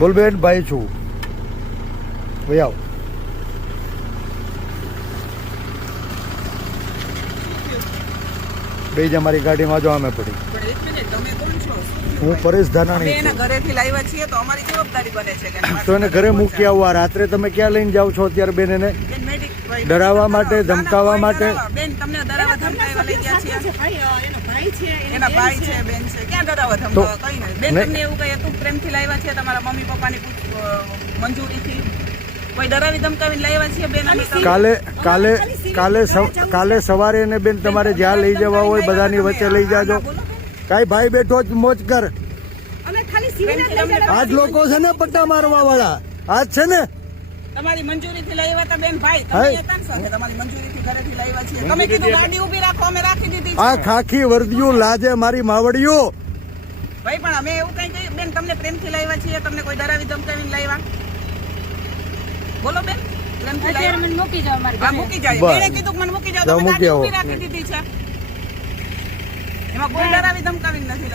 બોલ બેન ભાઈ છું. ભાઈ આવ. બે જ અમારી ગાડીમાં જો અમે પડી. હું પરેશ ધાનાણી ઘરેથી લાવ્યા છીએ તો અમારી જવાબદારી બને છે એને તો એને ઘરે મૂકી આવવા રાત્રે તમે ક્યાં લઈને જાઓ છો અત્યારે બેન એને? ડરાવવા માટે, ધમકાવવા માટે? બેન તમને ડરાવવા ધમકાવવા લઈ ગયા છે. એના ભાઈ છે બેન છે. ક્યાં ડરાવવા ધમકાવવા? કઈ નહીં. બેન તમને એવું કહીએ તું પ્રેમથી લાવ્યા છે તમારા મમ્મી પપ્પાની મંજૂરીથી? કોઈ ડરાવી ધમકાવીને લાવ્યા છીએ બેન? કાલે કાલે કાલે કાલે સવારે ને બેન તમારે જ્યાં લઈ જવા હોય બધાની વચ્ચે લઈ જાજો. કાંઈ ભાઈ બેઠો જ મોજ કર. આજ લોકો છે. ને પટ્ટા મારવા વાળા આજ છે ને તમારી મંજૂરીથી લાવ્યા હતા બેન ભાઈ. તમે હતા ને તમારી મંજૂરીથી ઘરેથી લાવ્યા છીએ. તમે કીધું ગાડી ઊભી રાખો અમે રાખી દીધી આ ખાખી વર્દીઓ લાજે મારી માવડીઓ. ભાઈ પણ અમે એવું કઈ કહ્યું બેન તમને પ્રેમથી લાવ્યા છીએ તમને કોઈ ડરાવી ધમકાવીને લાવ્યા બોલો બેન પ્રેમથી લાવ્યા મને મૂકી જાવ મારી હા મૂકી જાવ બસ. કીધું કે મને મૂકી જાવ તમે ગાડી ઊભી રાખી દીધી છે. એમાં કોઈ ડરાવી ધમકાવીને નથી